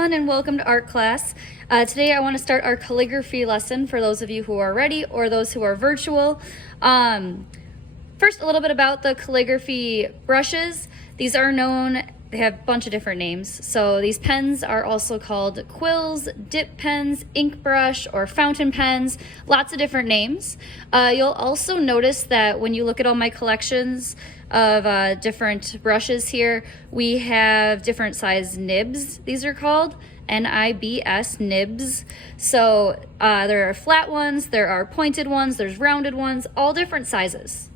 everyone, and welcome to art class. Today I want to start our calligraphy lesson for those of you who are ready or those who are virtual. First, a little bit about the calligraphy brushes. These are known, they have a bunch of different names. So these pens are also called quills, dip pens, ink brush, or fountain pens, lots of different names. You'll also notice that when you look at all my collections of different brushes here, we have different size nibs, these are called. N-I-B-S, nibs. So there are flat ones, there are pointed ones, there's rounded ones, all different sizes.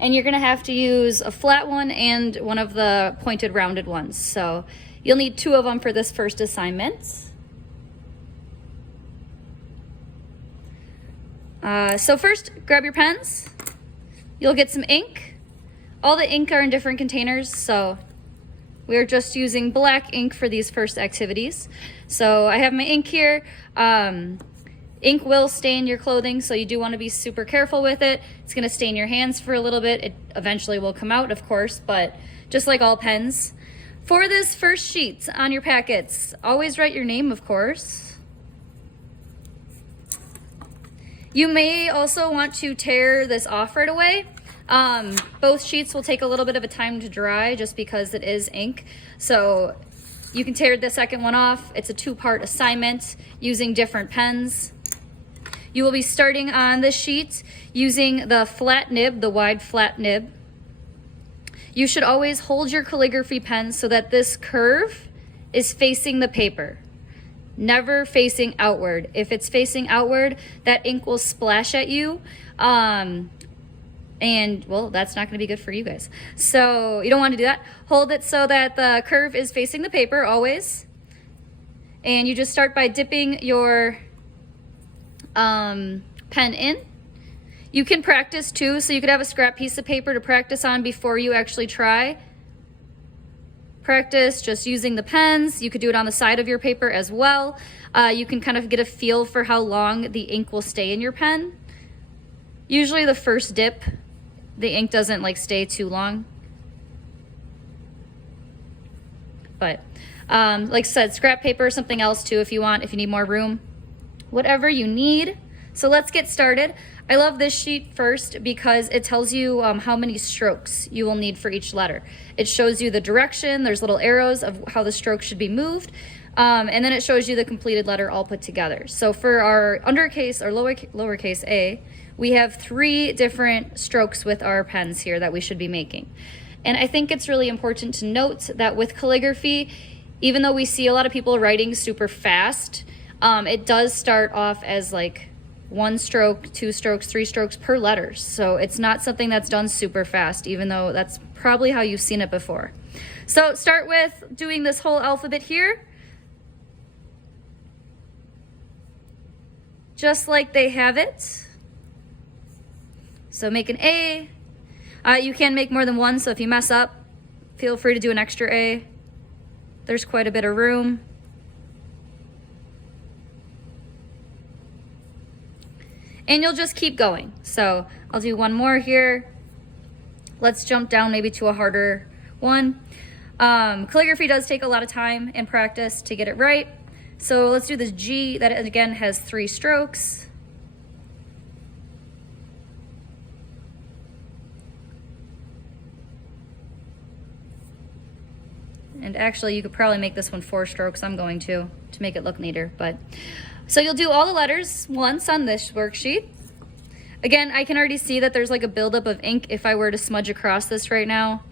And you're gonna have to use a flat one and one of the pointed rounded ones. So you'll need two of them for this first assignment. So first, grab your pens. You'll get some ink. All the ink are in different containers, so we're just using black ink for these first activities. So I have my ink here. Ink will stain your clothing, so you do want to be super careful with it. It's going to stain your hands for a little bit. It eventually will come out, of course, but just like all pens. For this first sheet on your packets, always write your name, of course. You may also want to tear this off right away. Both sheets will take a little bit of a time to dry just because it is ink. So you can tear the second one off. It's a two-part assignment using different pens. You will be starting on this sheet using the flat nib, the wide flat nib. You should always hold your calligraphy pen so that this curve is facing the paper, never facing outward. If it's facing outward, that ink will splash at you. And well, that's not going to be good for you guys. So you don't want to do that. Hold it so that the curve is facing the paper always. And you just start by dipping your pen in. You can practice too, so you could have a scrap piece of paper to practice on before you actually try. Practice just using the pens. You could do it on the side of your paper as well. You can kind of get a feel for how long the ink will stay in your pen. Usually the first dip, the ink doesn't like stay too long. But like I said, scrap paper or something else too if you want, if you need more room. Whatever you need. So let's get started. I love this sheet first because it tells you how many strokes you will need for each letter. It shows you the direction, there's little arrows of how the stroke should be moved, and then it shows you the completed letter all put together. So for our undercase or lowercase a, we have 3 different strokes with our pens here that we should be making. And I think it's really important to note that with calligraphy, even though we see a lot of people writing super fast, it does start off as like 1 stroke, 2 strokes, 3 strokes per letter. So it's not something that's done super fast, even though that's probably how you've seen it before. So start with doing this whole alphabet here. Just like they have it. So make an A. You can make more than one, so if you mess up, feel free to do an extra A. There's quite a bit of room. And you'll just keep going. So I'll do one more here. Let's jump down maybe to a harder one. Calligraphy does take a lot of time and practice to get it right. So let's do this G that again has 3 strokes. And actually you could probably make this one 4 strokes. I'm going to make it look neater, but. So you'll do all the letters once on this worksheet. Again, I can already see that there's like a buildup of ink. If I were to smudge across this right now,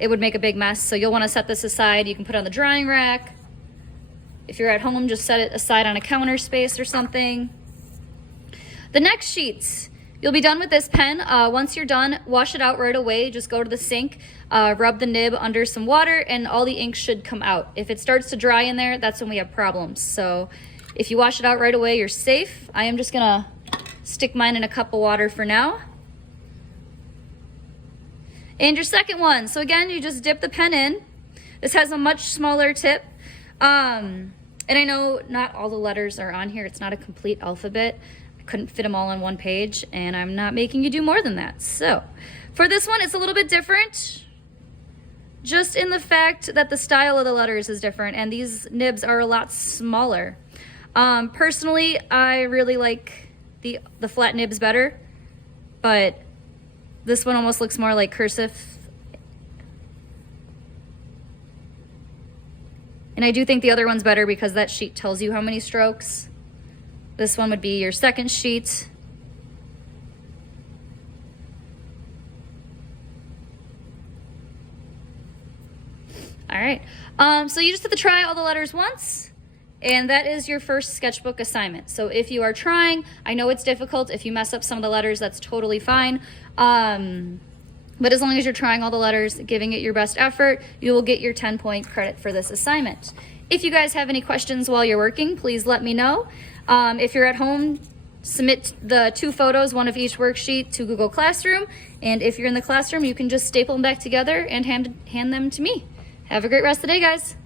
it would make a big mess. So you'll want to set this aside. You can put it on the drying rack. If you're at home, just set it aside on a counter space or something. The next sheets, you'll be done with this pen. Once you're done, wash it out right away. Just go to the sink, rub the nib under some water, and all the ink should come out. If it starts to dry in there, that's when we have problems. So if you wash it out right away, you're safe. I am just gonna stick mine in a cup of water for now. And your second one. So again, you just dip the pen in. This has a much smaller tip. And I know not all the letters are on here. It's not a complete alphabet. I couldn't fit them all on one page, and I'm not making you do more than that. So for this one, it's a little bit different. just in the fact that the style of the letters is different and these nibs are a lot smaller. Personally, I really like the flat nibs better, but this one almost looks more like cursive. And I do think the other one's better because that sheet tells you how many strokes. This one would be your second sheet. All right, so you just have to try all the letters once, and that is your first sketchbook assignment. So if you are trying, I know it's difficult. If you mess up some of the letters, that's totally fine. But as long as you're trying all the letters, giving it your best effort, you will get your 10-point credit for this assignment. If you guys have any questions while you're working, please let me know. If you're at home, submit the 2 photos, one of each worksheet, to Google Classroom. And if you're in the classroom, you can just staple them back together and hand them to me. Have a great rest of the day, guys.